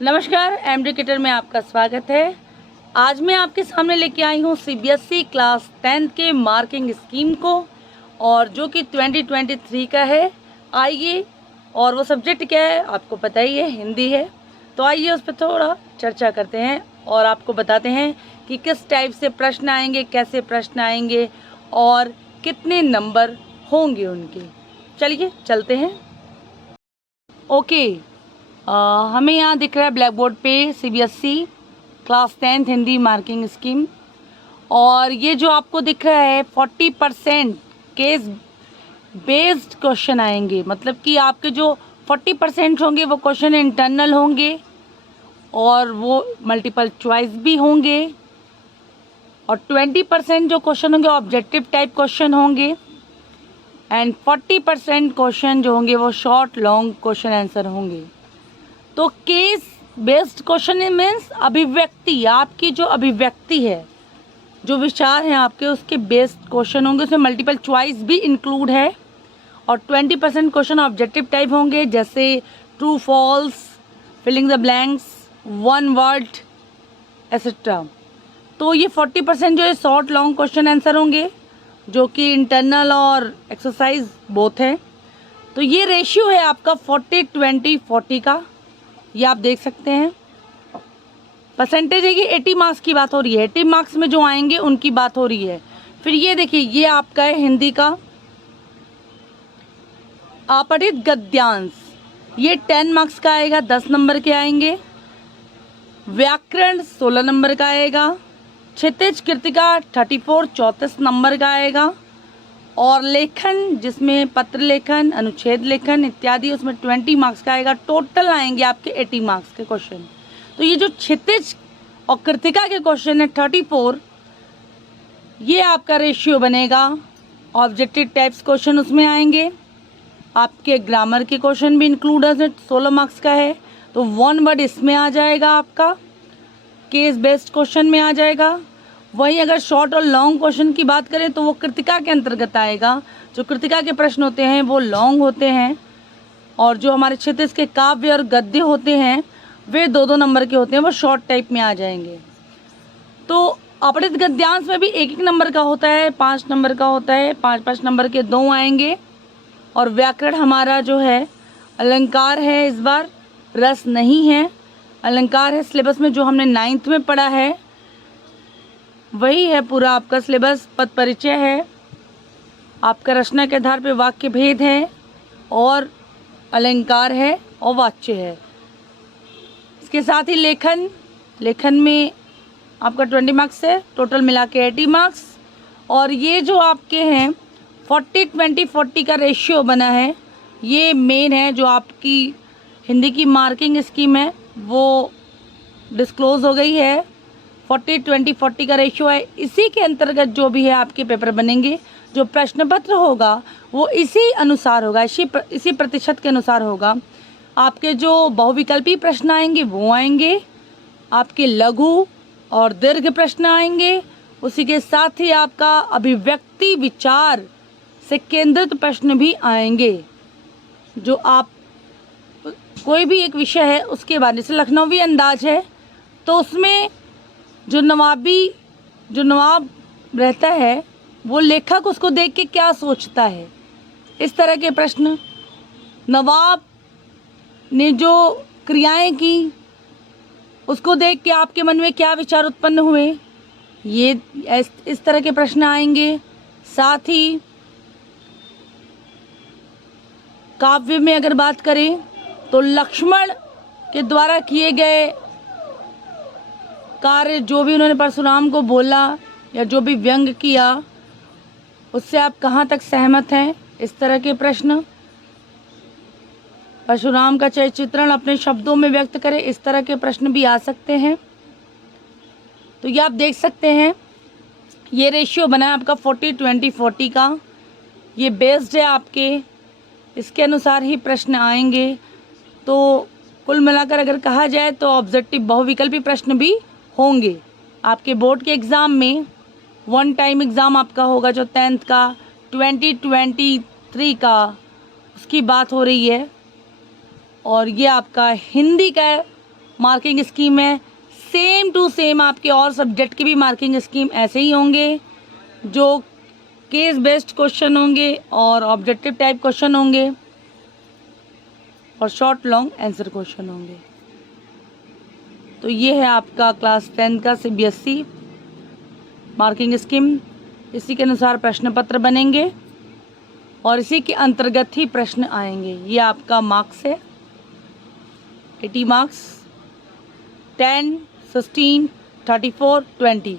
नमस्कार, एमडी में आपका स्वागत है। आज मैं आपके सामने लेके आई हूँ सीबीएसई क्लास 10th के मार्किंग स्कीम को, और जो कि 2023 का है। आइए, और वो सब्जेक्ट क्या है आपको पता ही है, हिंदी है। तो आइए उस पर थोड़ा चर्चा करते हैं और आपको बताते हैं कि किस टाइप से प्रश्न आएंगे, कैसे प्रश्न आएंगे और कितने नंबर होंगे उनके। चलिए चलते हैं। ओके, हमें यहाँ दिख रहा है ब्लैक बोर्ड पे CBSE class 10th Hindi marking scheme, और ये जो आपको दिख रहा है 40% केस बेस्ड क्वेश्चन आएंगे। मतलब कि आपके जो 40% होंगे वो क्वेश्चन इंटरनल होंगे, और वो मल्टीपल चॉइस भी होंगे, और 20% जो क्वेश्चन होंगे ऑब्जेक्टिव टाइप क्वेश्चन होंगे, एंड 40% क्वेश्चन जो होंगे वो शॉर्ट लॉन्ग क्वेश्चन आंसर होंगे। तो केस बेस्ड क्वेश्चन मीन्स अभिव्यक्ति, आपकी जो अभिव्यक्ति है, जो विचार हैं आपके, उसके बेस्ड क्वेश्चन होंगे। उसमें मल्टीपल चॉइस भी इंक्लूड है, और 20% क्वेश्चन ऑब्जेक्टिव टाइप होंगे, जैसे true false, filling the blanks, one word et cetera. तो ये 40% जो है शॉर्ट लॉन्ग क्वेश्चन आंसर होंगे, जो कि इंटरनल और एक्सरसाइज बोथ है। तो ये रेशियो है आपका 40-20-40 का, ये आप देख सकते हैं। परसेंटेज है कि 80 मार्क्स की बात हो रही है, 80 मार्क्स में जो आएंगे उनकी बात हो रही है। फिर ये देखिए, ये आपका है हिंदी का अपठित गद्यांश, ये 10 मार्क्स का आएगा, 10 नंबर के आएंगे। व्याकरण 16 नंबर का आएगा। क्षितिज कृतिका 34 नंबर का आएगा। और लेखन, जिसमें पत्र लेखन, अनुच्छेद लेखन इत्यादि, उसमें 20 मार्क्स का आएगा। टोटल आएंगे आपके 80 मार्क्स के क्वेश्चन। तो ये जो क्षितिज और कृतिका के क्वेश्चन है 34, ये आपका रेशियो बनेगा। ऑब्जेक्टिव टाइप्स क्वेश्चन उसमें आएंगे, आपके ग्रामर के क्वेश्चन भी इंक्लूड है, 16 मार्क्स का है। तो वन वर्ड इसमें आ जाएगा, आपका केस बेस्ड क्वेश्चन में आ जाएगा। वहीं अगर शॉर्ट और लॉन्ग क्वेश्चन की बात करें तो वो कृतिका के अंतर्गत आएगा। जो कृतिका के प्रश्न होते हैं वो लॉन्ग होते हैं, और जो हमारे क्षेत्र के काव्य और गद्य होते हैं वे 2-2 नंबर के होते हैं, वो शॉर्ट टाइप में आ जाएंगे। तो अपठित गद्यांश में भी 1-1 नंबर का होता है, 5 नंबर का होता है, 5-5 नंबर के 2 आएंगे। और व्याकरण हमारा जो है अलंकार है, इस बार रस नहीं है, अलंकार है। सिलेबस में जो हमने 9th में पढ़ा है वही है पूरा आपका सिलेबस। पद परिचय है, आपका रचना के आधार पे वाक्य भेद है, और अलंकार है, और वाच्य है। इसके साथ ही लेखन में आपका 20 मार्क्स है, टोटल मिला के 80 मार्क्स। और ये जो आपके हैं 40-20-40 का रेशियो बना है, ये मेन है। जो आपकी हिंदी की मार्किंग स्कीम है वो डिस्क्लोज हो गई है, 40-20-40 का रेशियो है। इसी के अंतर्गत जो भी है आपके पेपर बनेंगे, जो प्रश्न पत्र होगा वो इसी अनुसार होगा, इसी प्रतिशत के अनुसार होगा। आपके जो बहुविकल्पी प्रश्न आएंगे वो आएंगे, आपके लघु और दीर्घ प्रश्न आएंगे, उसी के साथ ही आपका अभिव्यक्ति विचार से केंद्रित प्रश्न भी आएंगे। जो आप कोई भी एक विषय है उसके बारे से, लखनवी अंदाज है तो उसमें जो नवाब रहता है वो लेखक उसको देख के क्या सोचता है, इस तरह के प्रश्न। नवाब ने जो क्रियाएं की उसको देख के आपके मन में क्या विचार उत्पन्न हुए, ये इस तरह के प्रश्न आएंगे। साथ ही काव्य में अगर बात करें तो लक्ष्मण के द्वारा किए गए कार्य, जो भी उन्होंने परशुराम को बोला या जो भी व्यंग किया, उससे आप कहाँ तक सहमत हैं, इस तरह के प्रश्न। परशुराम का चित्रण अपने शब्दों में व्यक्त करें, इस तरह के प्रश्न भी आ सकते हैं। तो ये आप देख सकते हैं, ये रेशियो बना है आपका 40-20-40 का। ये बेस्ड है आपके, इसके अनुसार ही प्रश्न आएंगे। तो कुल मिलाकर अगर कहा जाए तो ऑब्जेक्टिव बहुविकल्पी प्रश्न भी होंगे आपके बोर्ड के एग्ज़ाम में। वन टाइम एग्ज़ाम आपका होगा जो 10th का 2023 का, उसकी बात हो रही है। और ये आपका हिंदी का मार्किंग स्कीम है, सेम टू सेम आपके और सब्जेक्ट की भी मार्किंग स्कीम ऐसे ही होंगे, जो केस बेस्ड क्वेश्चन होंगे और ऑब्जेक्टिव टाइप क्वेश्चन होंगे और शॉर्ट लॉन्ग आंसर क्वेश्चन होंगे। तो ये है आपका क्लास 10 का CBSE मार्किंग स्कीम। इसी के अनुसार प्रश्न पत्र बनेंगे और इसी के अंतर्गत ही प्रश्न आएंगे। ये आपका मार्क्स है, 80 मार्क्स, 10, 16, 34, 20,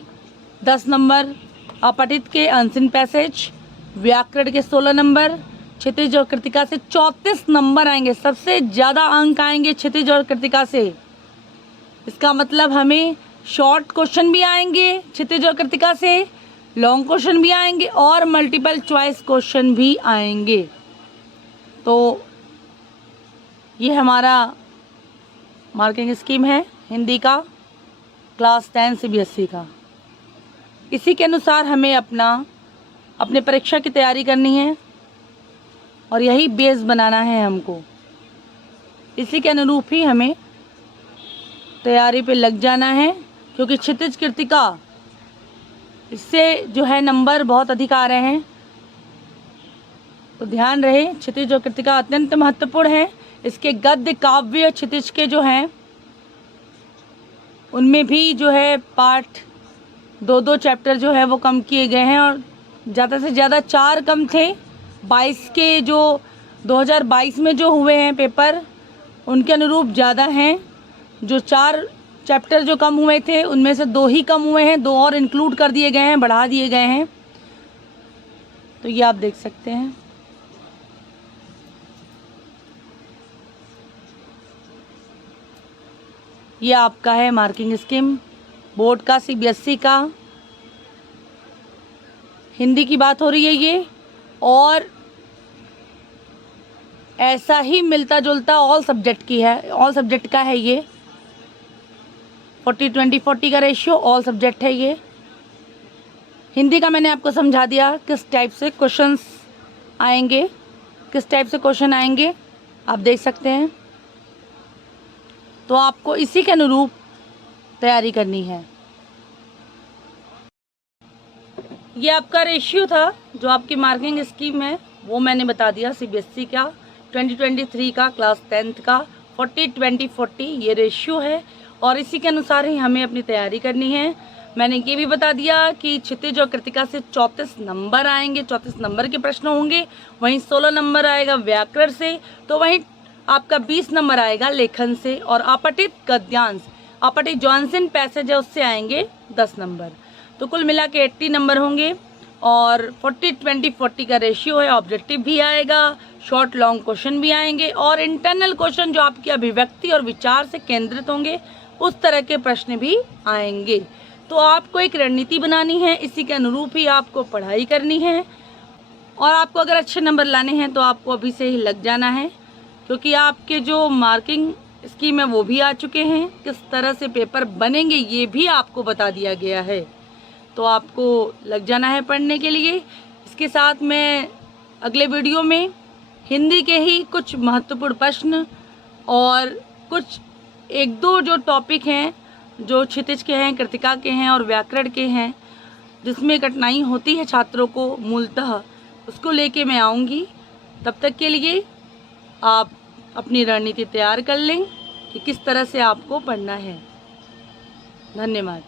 10 नंबर। अपठित के अनसिन पैसेज, व्याकरण के 16 नंबर, क्षितिज और कृतिका से 34 नंबर आएंगे। सबसे ज़्यादा अंक आएंगे क्षितिज और कृतिका से। इसका मतलब हमें शॉर्ट क्वेश्चन भी आएंगे क्षितिज और कृतिका से, लॉन्ग क्वेश्चन भी आएंगे और मल्टीपल चॉइस क्वेश्चन भी आएंगे। तो ये हमारा मार्किंग स्कीम है हिंदी का क्लास 10 CBSE का। इसी के अनुसार हमें अपने परीक्षा की तैयारी करनी है और यही बेस बनाना है हमको। इसी के अनुरूप ही हमें तैयारी पे लग जाना है, क्योंकि क्षितिज कृतिका इससे जो है नंबर बहुत अधिक आ रहे हैं। तो ध्यान रहे, क्षितिज और कृतिका अत्यंत महत्वपूर्ण है। इसके गद्य काव्य क्षितिज के जो हैं उनमें भी जो है पार्ट 2-2 चैप्टर जो है वो कम किए गए हैं और ज़्यादा से ज़्यादा 4 कम थे। 22 के जो 2022 में जो हुए हैं पेपर उनके अनुरूप ज़्यादा हैं। जो 4 चैप्टर जो कम हुए थे उनमें से 2 ही कम हुए हैं, 2 और इंक्लूड कर दिए गए हैं, बढ़ा दिए गए हैं। तो ये आप देख सकते हैं। ये आपका है मार्किंग स्कीम बोर्ड का, CBSE का। हिंदी की बात हो रही है ये, और ऐसा ही मिलता जुलता ऑल सब्जेक्ट की है, ऑल सब्जेक्ट का है ये। 40-20-40 का रेशियो ऑल सब्जेक्ट है ये। हिंदी का मैंने आपको समझा दिया किस टाइप से क्वेश्चंस आएंगे, किस टाइप से क्वेश्चन आएंगे, आप देख सकते हैं। तो आपको इसी के अनुरूप तैयारी करनी है। ये आपका रेशियो था जो आपकी मार्किंग स्कीम है वो मैंने बता दिया। CBSE का 2023 का क्लास 10th का 40-20-40 ये रेशियो है और इसी के अनुसार ही हमें अपनी तैयारी करनी है। मैंने ये भी बता दिया कि क्षितिज और कृतिका से 34 नंबर आएंगे, 34 नंबर के प्रश्न होंगे। वहीं 16 नंबर आएगा व्याकरण से, तो वहीं आपका 20 नंबर आएगा लेखन से, और अपठित गद्यांश, अपठित जॉनसन पैसेज है उससे आएंगे 10 नंबर। तो कुल मिला के 80 नंबर होंगे और 40-20-40 का रेशियो है। ऑब्जेक्टिव भी आएगा, शॉर्ट लॉन्ग क्वेश्चन भी आएंगे और इंटरनल क्वेश्चन जो आपकी अभिव्यक्ति और विचार से केंद्रित होंगे उस तरह के प्रश्न भी आएंगे। तो आपको एक रणनीति बनानी है, इसी के अनुरूप ही आपको पढ़ाई करनी है। और आपको अगर अच्छे नंबर लाने हैं तो आपको अभी से ही लग जाना है, क्योंकि आपके जो मार्किंग स्कीम है वो भी आ चुके हैं। किस तरह से पेपर बनेंगे ये भी आपको बता दिया गया है। तो आपको लग जाना है पढ़ने के लिए। इसके साथ मैं अगले वीडियो में हिंदी के ही कुछ महत्वपूर्ण प्रश्न और कुछ 1-2 जो टॉपिक हैं जो क्षितिज के हैं, कृतिका के हैं और व्याकरण के हैं, जिसमें कठिनाई होती है छात्रों को मूलतः, उसको लेके मैं आऊँगी। तब तक के लिए आप अपनी रणनीति तैयार कर लें कि किस तरह से आपको पढ़ना है। धन्यवाद।